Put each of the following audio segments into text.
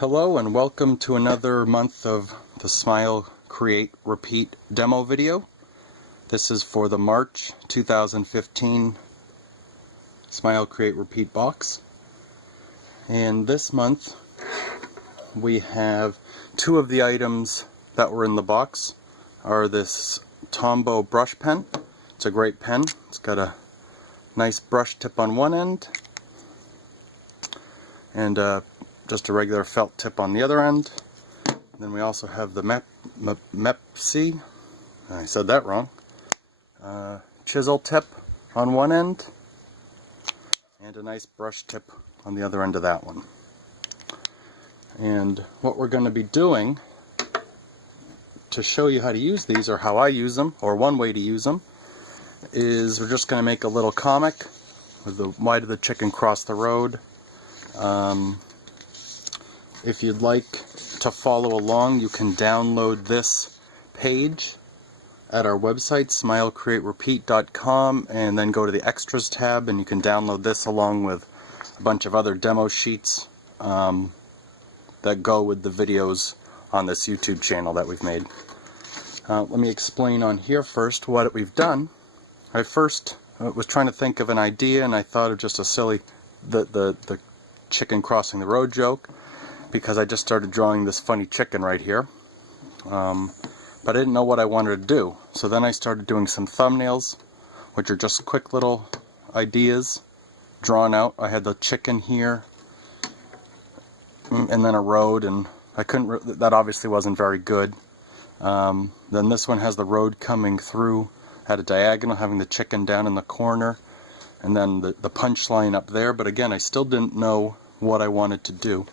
Hello and welcome to another month of the Smile, Create, Repeat demo video. This is for the March 2015 Smile, Create, Repeat box. And this month we have two of the items that were in the box are this Tombow brush pen. It's a great pen. It's got a nice brush tip on one end and just a regular felt tip on the other end. And then we also have the Mepxy, I said that wrong, chisel tip on one end and a nice brush tip on the other end of that one. And what we're going to be doing to show you how to use these, or how I use them, or one way to use them, is we're just going to make a little comic with the why did the chicken cross the road. If you'd like to follow along, you can download this page at our website, smilecreaterepeat.com, and then go to the extras tab and you can download this along with a bunch of other demo sheets that go with the videos on this YouTube channel that we've made. Let me explain on here first what we've done. I first was trying to think of an idea, and I thought of just a silly the chicken crossing the road joke, because I just started drawing this funny chicken right here, but I didn't know what I wanted to do. So then I started doing some thumbnails, which are just quick little ideas drawn out. I had the chicken here and then a road, and I couldn't, that obviously wasn't very good. Then this one has the road coming through at a diagonal, having the chicken down in the corner, and then the punchline up there. But again, I still didn't know what I wanted to do.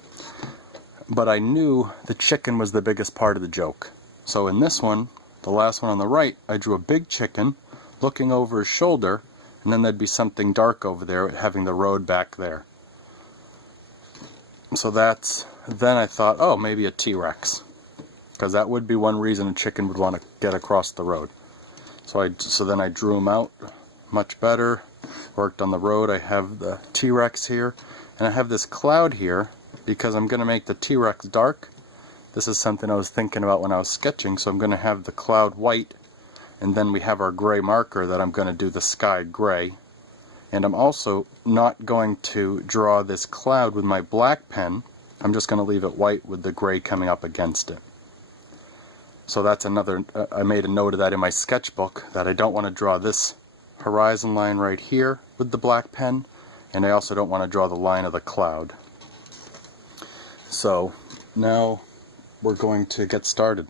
But I knew the chicken was the biggest part of the joke. So in this one, the last one on the right, I drew a big chicken looking over his shoulder, and then there'd be something dark over there having the road back there. So then I thought, oh, maybe a T-Rex, because that would be one reason a chicken would want to get across the road. So then I drew him out much better, worked on the road. I have the T-Rex here, and I have this cloud here because I'm going to make the T-Rex dark. This is something I was thinking about when I was sketching, so I'm going to have the cloud white, and then we have our gray marker that I'm going to do the sky gray. And I'm also not going to draw this cloud with my black pen. I'm just going to leave it white with the gray coming up against it. So that's another, I made a note of that in my sketchbook, that I don't want to draw this horizon line right here with the black pen, and I also don't want to draw the line of the cloud. So now we're going to get started.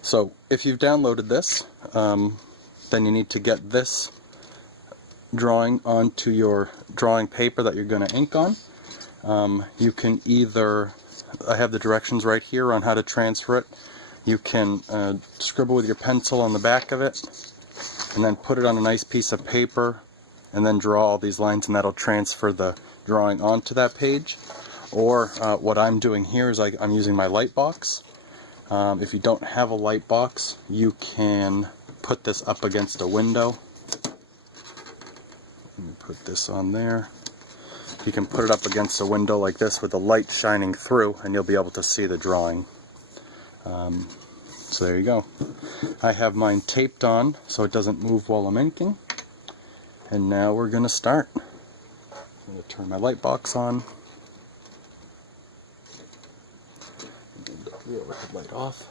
So if you've downloaded this, then you need to get this drawing onto your drawing paper that you're going to ink on. You can either, I have the directions right here on how to transfer it. You can scribble with your pencil on the back of it and then put it on a nice piece of paper and then draw all these lines, and that'll transfer the drawing onto that page. Or what I'm doing here is I'm using my light box. If you don't have a light box, you can put this up against a window. Let me put this on there. You can put it up against a window like this with the light shining through, and you'll be able to see the drawing. So there you go. I have mine taped on so it doesn't move while I'm inking. And now we're going to start. I'm going to turn my light box on. With the light off.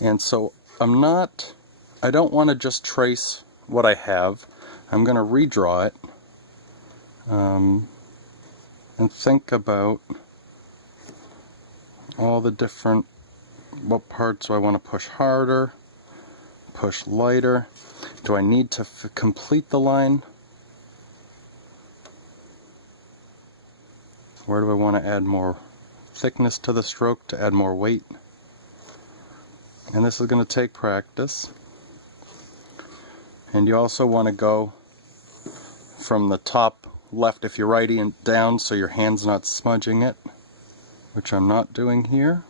And so I don't want to just trace what I have. I'm going to redraw it and think about all the different, what parts do I want to push harder, push lighter. Do I need to complete the line? Where do I want to add more thickness to the stroke to add more weight? And this is going to take practice. And you also want to go from the top left if you're righty and down so your hand's not smudging it, which I'm not doing here.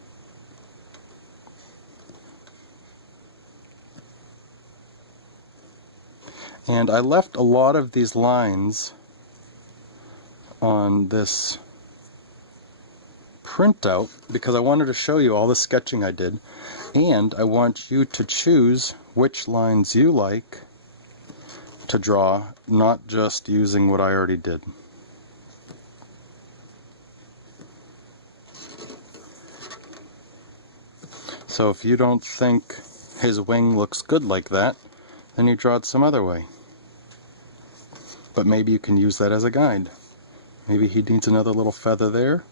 And I left a lot of these lines on this printout because I wanted to show you all the sketching I did, and I want you to choose which lines you like to draw, not just using what I already did. So if you don't think his wing looks good like that, then you draw it some other way. But maybe you can use that as a guide. Maybe he needs another little feather there,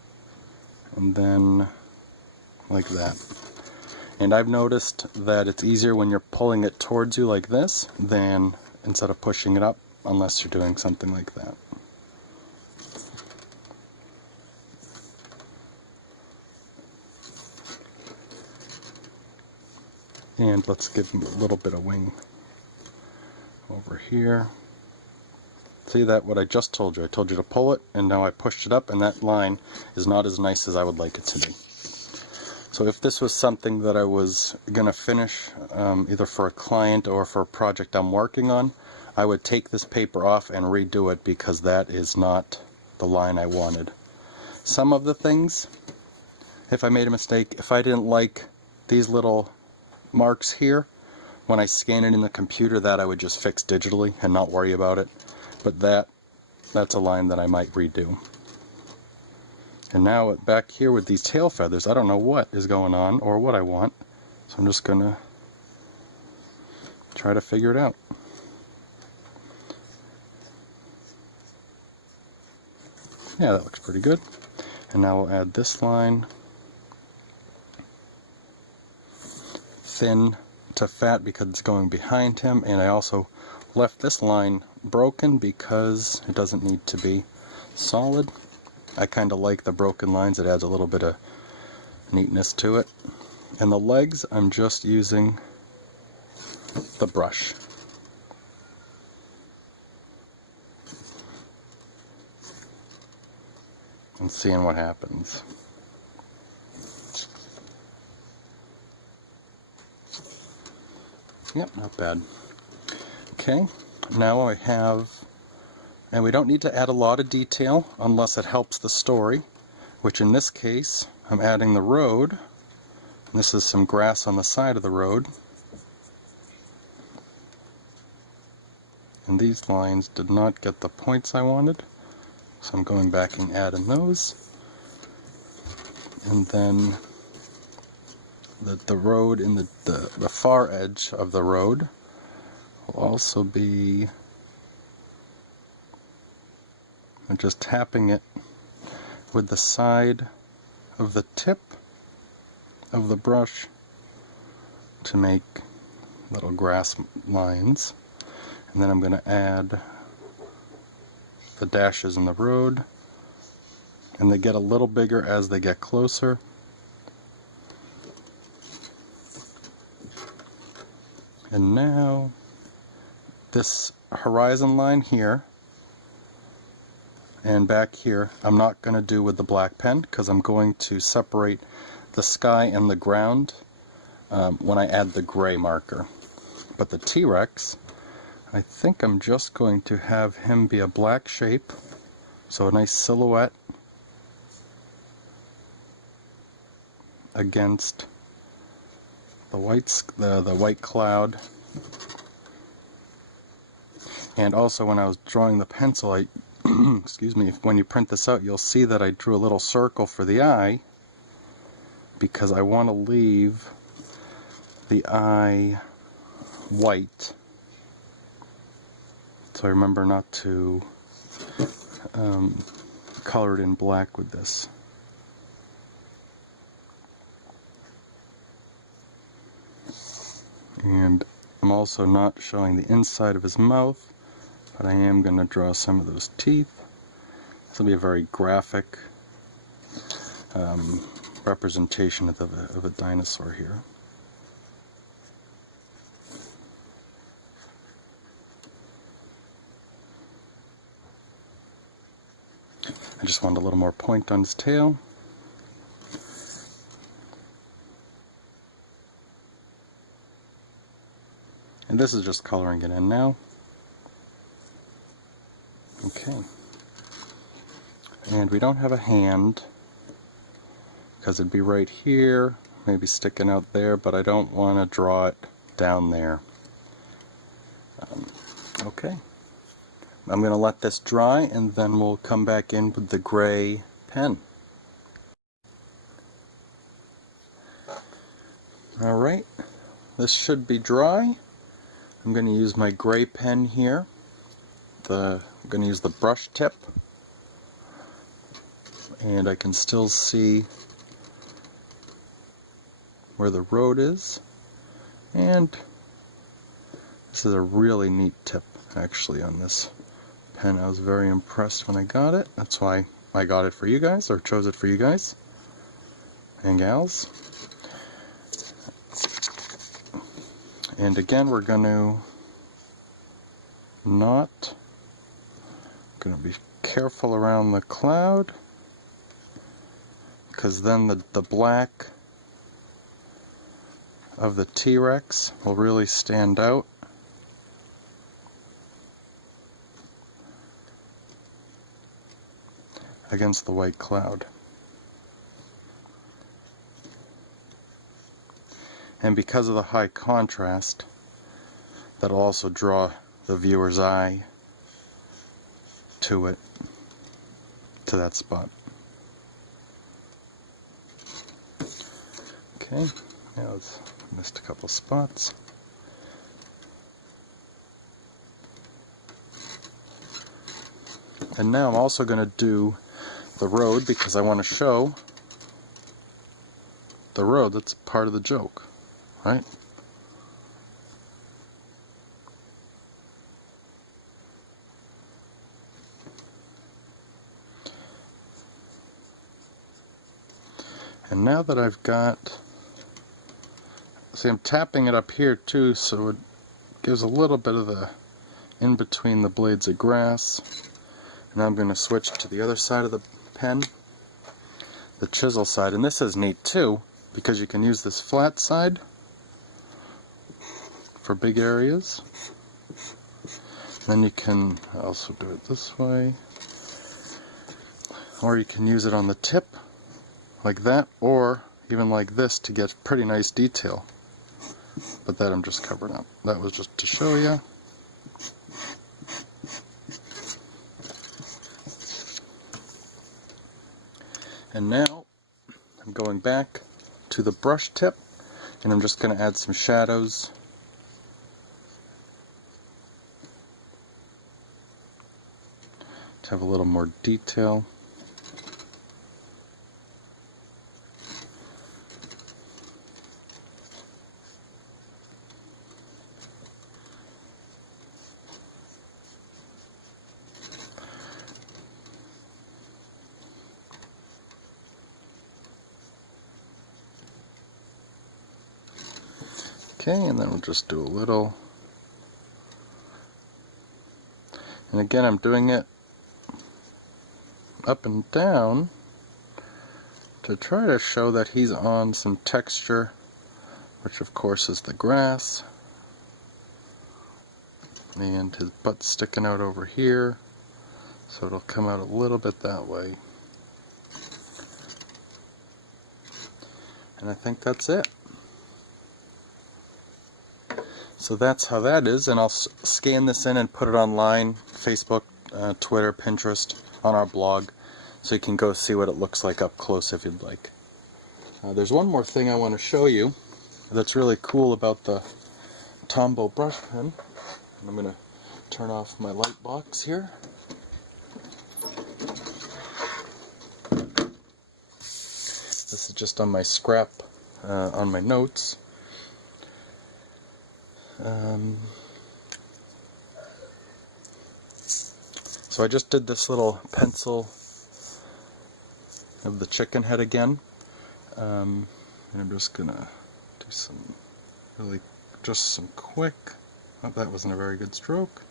and then like that. And I've noticed that it's easier when you're pulling it towards you like this than instead of pushing it up, unless you're doing something like that. And let's give him a little bit of wing over here. See that what I just told you? I told you to pull it, and now I pushed it up, and that line is not as nice as I would like it to be. So if this was something that I was going to finish, either for a client or for a project I'm working on, I would take this paper off and redo it, because that is not the line I wanted. Some of the things, if I made a mistake, if I didn't like these little marks here, when I scan it in the computer, that I would just fix digitally and not worry about it. But that's a line that I might redo. And now back here with these tail feathers, I don't know what is going on or what I want, so I'm just gonna try to figure it out. Yeah, that looks pretty good. And now we'll add this line. Thin to fat because it's going behind him, and I also left this line broken because it doesn't need to be solid. I kind of like the broken lines, it adds a little bit of neatness to it. And the legs, I'm just using the brush. And seeing what happens. Yep, not bad. Okay, now I have, and we don't need to add a lot of detail unless it helps the story, which in this case, I'm adding the road. This is some grass on the side of the road. And these lines did not get the points I wanted, so I'm going back and adding those. And then the road in the far edge of the road will also be, I'm just tapping it with the side of the tip of the brush to make little grass lines. And then I'm going to add the dashes in the road, and they get a little bigger as they get closer. And now this horizon line here and back here I'm not going to do with the black pen, because I'm going to separate the sky and the ground when I add the gray marker. But the T-Rex, I think I'm just going to have him be a black shape, so a nice silhouette against the white cloud. And also when I was drawing the pencil, I excuse me, when you print this out, you'll see that I drew a little circle for the eye, because I want to leave the eye white. So I remember not to color it in black with this. And I'm also not showing the inside of his mouth, but I am going to draw some of those teeth. This will be a very graphic representation of a dinosaur here. I just wanted a little more point on his tail. And this is just coloring it in now. Okay. And we don't have a hand, because it'd be right here, maybe sticking out there, but I don't want to draw it down there. Okay. I'm going to let this dry, and then we'll come back in with the gray pen. Alright, this should be dry. I'm going to use my gray pen here. I'm going to use the brush tip, and I can still see where the road is. And this is a really neat tip actually on this pen. I was very impressed when I got it. That's why I got it for you guys, or chose it for you guys and gals. And again, we're going to be careful around the cloud, because then the black of the T-Rex will really stand out. Against the white cloud. And because of the high contrast, that'll also draw the viewer's eye to it, to that spot. Okay, now I've missed a couple spots. And now I'm also going to do the road, because I want to show the road that's part of the joke, right? And now that I've got, see, I'm tapping it up here too, so it gives a little bit of the in between the blades of grass. Now I'm going to switch to the other side of the pen, the chisel side, and this is neat too, because you can use this flat side for big areas. Then you can also do it this way, or you can use it on the tip like that, or even like this to get pretty nice detail. But that I'm just covering up. That was just to show you. And now I'm going back to the brush tip, and I'm just going to add some shadows. To have a little more detail. Okay, and then we'll just do a little, and again I'm doing it up and down to try to show that he's on some texture, which of course is the grass, and his butt's sticking out over here, so it'll come out a little bit that way. And I think that's it. So that's how that is, and I'll scan this in and put it online, Facebook, Twitter, Pinterest, on our blog, so you can go see what it looks like up close if you'd like. There's one more thing I want to show you that's really cool about the Tombow brush pen. And I'm going to turn off my light box here. This is just on my scrap, on my notes. So I just did this little pencil of the chicken head again, and I'm just gonna do some quick, oh, that wasn't a very good stroke.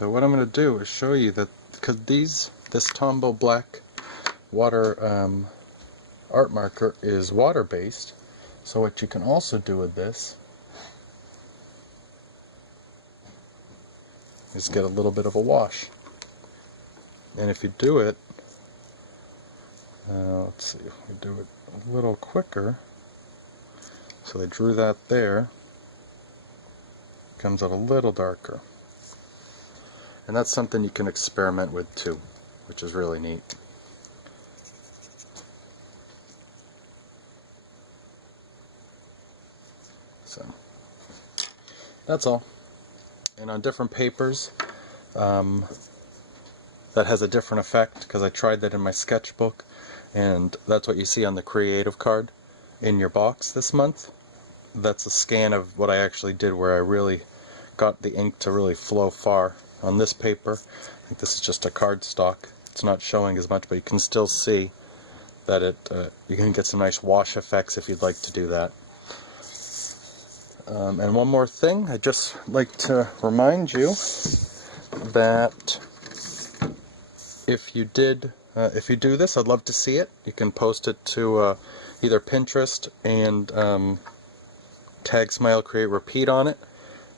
So what I'm going to do is show you that, because these This Tombow black water art marker is water based, so what you can also do with this is get a little bit of a wash. And if you do it, let's see if we do it a little quicker. So they drew that there. Comes out a little darker. And that's something you can experiment with too, which is really neat. So that's all. And on different papers, that has a different effect, because I tried that in my sketchbook, and that's what you see on the creative card in your box this month. That's a scan of what I actually did, where I really got the ink to really flow far. On this paper, I think this is just a cardstock. It's not showing as much, but you can still see that you can get some nice wash effects if you'd like to do that. And one more thing, I'd just like to remind you that if you do this, I'd love to see it. You can post it to either Pinterest and tag Smile Create Repeat on it,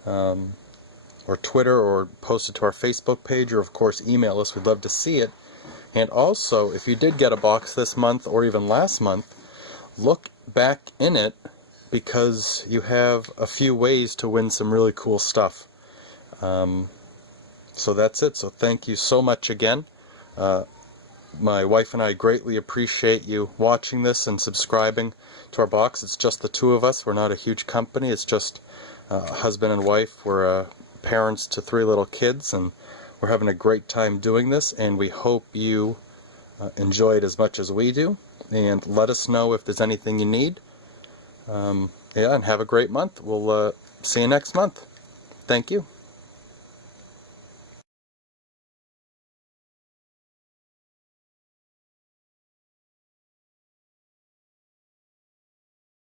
or Twitter, or post it to our Facebook page, or of course email us. We'd love to see it. And also, if you did get a box this month or even last month, look back in it, because you have a few ways to win some really cool stuff. So that's it. So thank you so much again. My wife and I greatly appreciate you watching this and subscribing to our box. It's just the two of us. We're not a huge company. It's just husband and wife. We're parents to 3 little kids, and we're having a great time doing this, and we hope you enjoy it as much as we do. And let us know if there's anything you need. Yeah, and have a great month. We'll see you next month. Thank you.